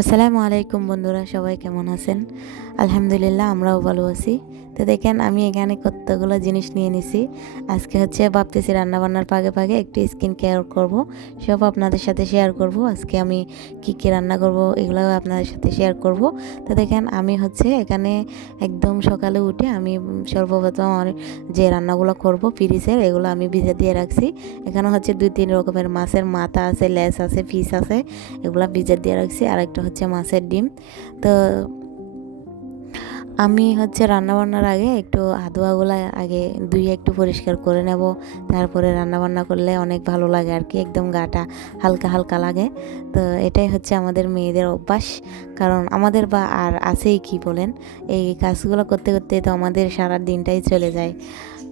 আসসালামু আলাইকুম বন্ধুরা, সবাই কেমন আছেন? আলহামদুলিল্লাহ, আমরাও ভালো আছি। তো দেখেন, আমি এখানে কতগুলো জিনিস নিয়ে নিছি। আজকে ভাবতেছি রান্নাবান্নার পাগে পাগে একটু স্কিন কেয়ার করব, সব আপনাদের সাথে শেয়ার করব। আজকে আমি কি কি রান্না করব এগুলোও আপনাদের সাথে শেয়ার করব। তো দেখেন, আমি এখানে একদম সকালে উঠে আমি সর্বপ্রথম যে রান্নাগুলো করব ফ্রিজের, এগুলো আমি ভিজে দিয়ে রাখছি। এখানে 2-3 রকমের মাছের মাথা আছে, লেজ আছে, ফিস আছে, এগুলা ভিজে দিয়ে রাখছি। আর একটা মাছের ডিম। তো আমি রান্নাবান্নার আগে একটু হাত-পাগুলা আগে ধুয়ে একটু পরিষ্কার করে নেব। তারপরে রান্নাবান্না করলে অনেক ভালো লাগে আর কি, একদম গাটা হালকা হালকা লাগে। তো এটাই আমাদের মেয়েদের অভ্যাস। কারণ আমাদের বা আর আছেই কি বলেন, এই কাজগুলো করতে করতে তো আমাদের সারা দিনটাই চলে যায়।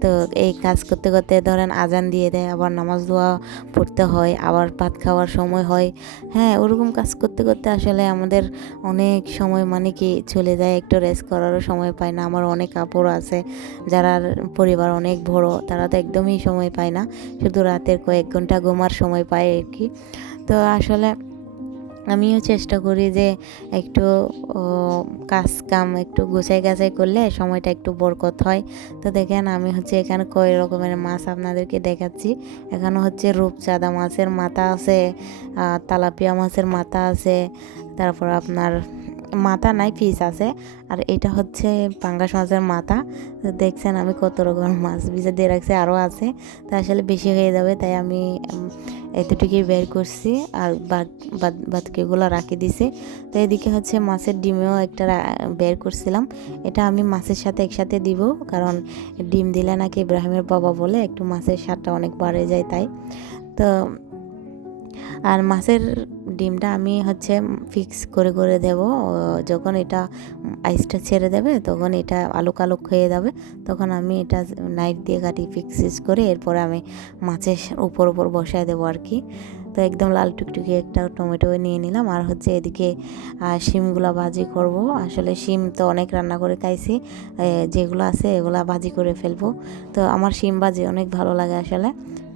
তো এই কাজ করতে করতে ধরেন আজান দিয়ে দেয়, আবার নামাজ দোয়া পড়তে হয়, আবার ভাত খাওয়ার সময় হয়। হ্যাঁ, ওরকম কাজ করতে করতে আসলে আমাদের অনেক সময় কি চলে যায়, একটু রেস্ট করারও সময় পায় না। আমার অনেক কাপড় আছে, যারা পরিবার অনেক বড়, তারা তো একদমই সময় পায় না, শুধু রাতের কয়েক ঘন্টা ঘুমার সময় পায় আর কি। তো আসলে আমিও চেষ্টা করি যে একটু কাজ কাম একটু গুছাই গাছাই করলে সময়টা একটু বরকত হয়। তো দেখেন, আমি এখানে কয় রকমের মাছ আপনাদেরকে দেখাচ্ছি। এখানে রূপচাঁদা মাছের মাথা আছে, তেলাপিয়া মাছের মাথা আছে, তারপর আপনার মাথা নাই, পিস আছে। আর এটা পাঙ্গাস মাছের মাথা। তো দেখছেন আমি কত রকমের মাছ ভিজে দিয়ে রাখছি, আরও আছে। তা আসলে বেশি হয়ে যাবে, তাই আমি এতটুকুই বের করছি, আর বাদকিগুলো রাখি দিছি। তো এদিকে মাছের ডিমেও একটা বের করছিলাম, এটা আমি মাছের সাথে একসাথে দিব, কারণ ডিম দিলে নাকি ইব্রাহিমের বাবা বলে একটু মাছের স্বাদটা অনেক বাড়ে যায়, তাই। তো আর মাছের ডিমটা আমি ফিক্স করে করে দেব। যখন এটা আইসটা ছেড়ে দেবে, তখন এটা আলোক আলোক হয়ে যাবে, তখন আমি এটা নাইফ দিয়ে কাটি ফিক্স করে, এরপরে আমি মাছের উপর উপর বসায় দেবো আর কি। তো একদম লাল টুকটুকি একটা টমেটো নিয়ে নিলাম। আর এদিকে শিমগুলা ভাজি করব। আসলে শিম তো অনেক রান্না করে খাইছি, যেগুলো আছে এগুলা ভাজি করে ফেলবো। তো আমার শিম ভাজি অনেক ভালো লাগে আসলে,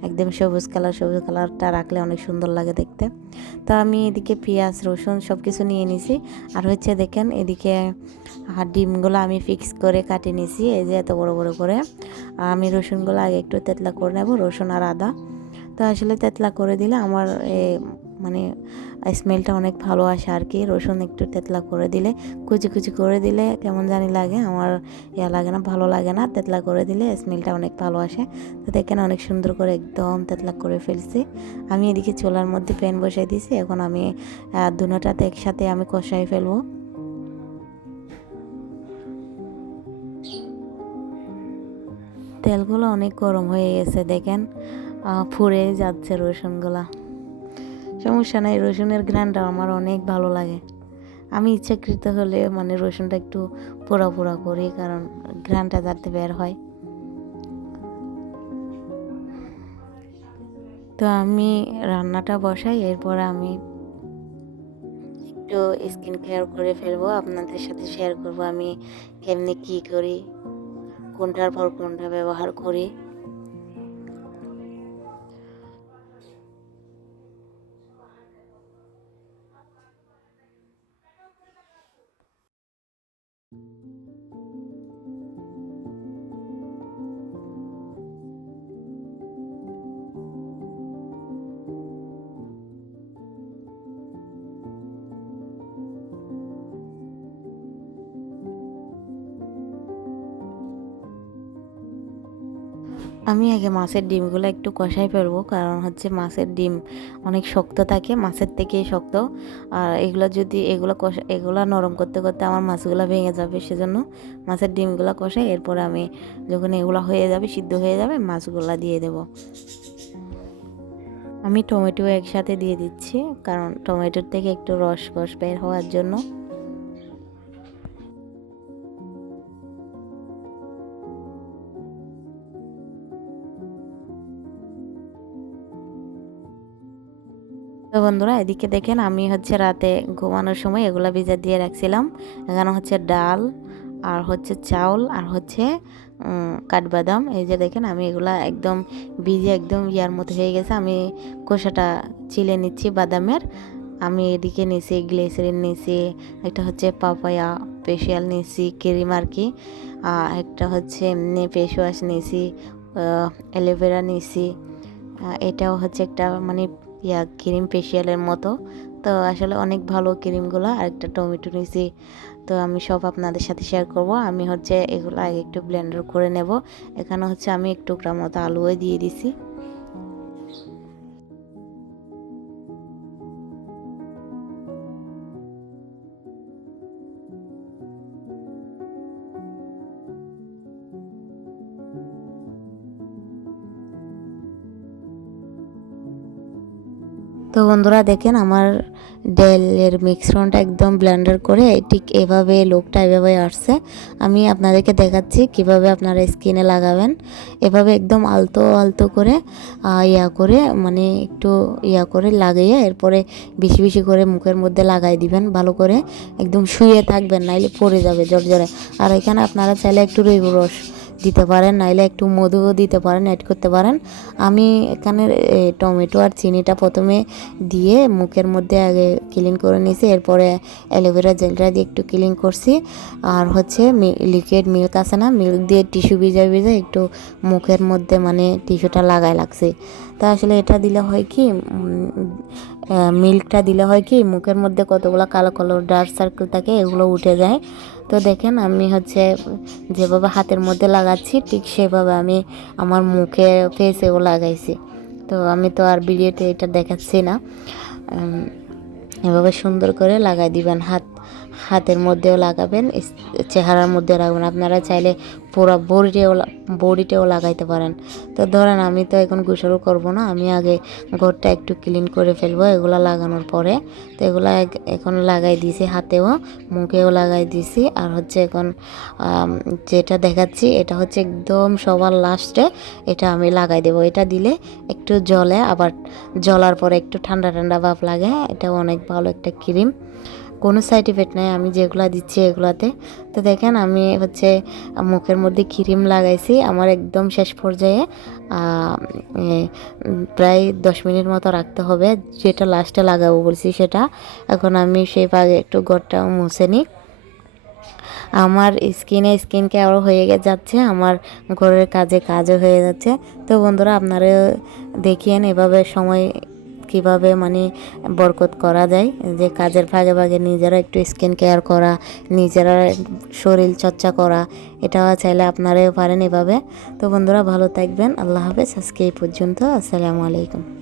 একদম সবুজ কালারটা রাখলে অনেক সুন্দর লাগে দেখতে। তো আমি এদিকে পেঁয়াজ রসুন সব কিছু নিয়ে নিছি। আর দেখেন, এদিকে ডিমগুলো আমি ফিক্স করে কাটিয়ে নিছি, এই যে এত বড় বড় করে। আমি রসুনগুলো আগে একটু তেতলা করে নেব, রসুন আর আদা। তো আসলে তেতলা করে দিলে আমার মানে স্মেলটা অনেক ভালো আসে আর কি। রসুন একটু তেতলা করে দিলে, কুচি কুচি করে দিলে কেমন জানি লাগে, আমার লাগে না, ভালো লাগে না। তেতলা করে দিলে স্মেলটা অনেক ভালো আসে। তো দেখেন, অনেক সুন্দর করে একদম তেতলা করে ফেলছি। আমি এদিকে চুলার মধ্যে প্যান বসাই দিয়েছি, এখন আমি দুটোটাতে একসাথে আমি কষাই ফেলবো। তেলগুলো অনেক গরম হয়ে গেছে, দেখেন ফুরে যাচ্ছে রসুনগুলা। সমস্যা নাই, রসুনের ঘ্রাণটা আমার অনেক ভালো লাগে। আমি ইচ্ছাকৃত হলে রসুনটা একটু পোড়া পোড়া করি, কারণ ঘ্রাণটা যাতে বের হয়। তো আমি রান্নাটা বসাই, এরপর আমি একটু স্কিন কেয়ার করে ফেলবো, আপনাদের সাথে শেয়ার করব আমি কেমনি কি করি, কোনটার পর কোনটা ব্যবহার করি। আমি আগে মাছের ডিমগুলো একটু কষাই ফেলবো, কারণ মাছের ডিম অনেক শক্ত থাকে, মাছের থেকেই শক্ত। আর এগুলো নরম করতে করতে আমার মাছগুলো ভেঙে যাবে, সেজন্য মাছের ডিমগুলো কষাই, এরপরে আমি যখন এগুলো হয়ে যাবে, সিদ্ধ হয়ে যাবে, মাছগুলো দিয়ে দেব। আমি টমেটো একসাথে দিয়ে দিচ্ছি, কারণ টমেটোর থেকে একটু রস বের হওয়ার জন্য। তো বন্ধুরা, এদিকে দেখেন, আমি রাতে ঘুমানোর সময় এগুলা ভিজা দিয়ে রাখছিলাম। এখানে ডাল, আর চাউল, আর কাঠবাদাম। এই যে দেখেন, আমি এগুলা একদম ভিজে একদম ইয়ার মতো হয়ে গেছে। আমি খোসাটা ছিলে নিচ্ছি বাদামের। আমি এদিকে নিছি গ্লিসারিন নিছি, একটা হচ্ছে পাপায়া ফেশিয়াল নিছি ক্রিম আর কি, একটা হচ্ছে এমনি ফেস ওয়াশ নিছি, অ্যালোভেরা নিছি, এটাও হচ্ছে একটা মানে ক্রিম ফেশিয়ালের মতো। তো আসলে অনেক ভালো ক্রিমগুলো। আর একটা টমেটো নিছি। তো আমি সব আপনাদের সাথে শেয়ার করব। আমি হচ্ছে এগুলো আগে একটু ব্লেন্ডার করে নেব। এখানে হচ্ছে আমি একটু টুকরা মতো আলুও দিয়ে দিছি। তো বন্ধুরা দেখেন আমার ডেলের মিশ্রণটা একদম ব্লেন্ডার করে ঠিক এভাবে লোকটা এভাবে আসছে। আমি আপনাদেরকে দেখাচ্ছি কিভাবে আপনারা স্কিনে লাগাবেন। এভাবে একদম আলতো আলতো করে মানে একটু করে লাগিয়ে এরপরে বেশি বেশি করে মুখের মধ্যে লাগাই দিবেন ভালো করে। একদম শুয়ে থাকবেন, নাইলে পড়ে যাবে জড়জড়ে। আর এখানে আপনারা চাইলে একটু লেবু রস দিতে পারেন, নাইলে একটু মধুও দিতে পারেন, অ্যাড করতে পারেন। আমি এখানে টমেটো আর চিনিটা প্রথমে দিয়ে মুখের মধ্যে আগে ক্লিন করে নিয়েছি, এরপরে অ্যালোভেরা জেলটা দিয়ে একটু ক্লিন করছি। আর হচ্ছে লিকুইড মিল্ক আছে না, মিল্ক দিয়ে টিস্যু ভিজা ভিজা একটু মুখের মধ্যে মানে টিস্যুটা লাগাই লাগছে। তা আসলে এটা দিলে হয় কি, মিল্কটা দিলে হয় কি মুখের মধ্যে কতগুলো কালো কালো ডার্ক সার্কেল থাকে, এগুলো উঠে যায়। তো দেখেন আমি হচ্ছে যেভাবে হাতের মধ্যে লাগাচ্ছি ঠিক সেভাবে আমি আমার মুখে ফেসেও লাগাইছি। তো আমি তো আর ভিডিওতে এটা দেখাচ্ছি না। এভাবে সুন্দর করে লাগাই দিবেন, হাতের মধ্যেও লাগাবেন, চেহারার মধ্যে রাখবেন। আপনারা চাইলে পুরো বডিতেও লাগাইতে পারেন। তো ধরেন আমি তো এখন গোসল করব না, আমি আগে ঘরটা একটু ক্লিন করে ফেলবো এগুলো লাগানোর পরে। তো এগুলো এখন লাগাই দিয়েছি, হাতেও মুখেও লাগাই দিয়েছি। আর হচ্ছে এখন যেটা দেখাচ্ছি এটা হচ্ছে একদম সবার লাস্টে এটা আমি লাগাই দেবো। এটা দিলে একটু জ্বলে, আবার জ্বলার পরে একটু ঠান্ডা ঠান্ডা ভাব লাগে। এটা অনেক ভালো একটা ক্রিম, কোনো সাইড এফেক্ট নেই আমি যেগুলো দিচ্ছি এগুলাতে। তো দেখেন আমি হচ্ছে মুখের মধ্যে ক্রিম লাগাইছি, আমার একদম শেষ পর্যায়ে প্রায় 10 মিনিট মতো রাখতে হবে, যেটা লাস্টে লাগাবো বলছি সেটা। এখন আমি সেই ভাগে একটু ঘরটা মুছে নিই। আমার স্কিন কেয়ার হয়ে যাচ্ছে, আমার ঘরের কাজও হয়ে যাচ্ছে। তো বন্ধুরা আপনারা দেখিয়েন এভাবে সময় কিভাবে মানে বরকত করা যায়, যে কাজের ভাগে ভাগে নিজেরা একটু স্কিন কেয়ার করা, নিজেরা শরীর চর্চা করা, এটাও চাইলে আপনারাও পারেন এভাবে। তো বন্ধুরা ভালো থাকবেন, আল্লাহ হাফেজ। আজকে এই পর্যন্ত, আসসালামু আলাইকুম।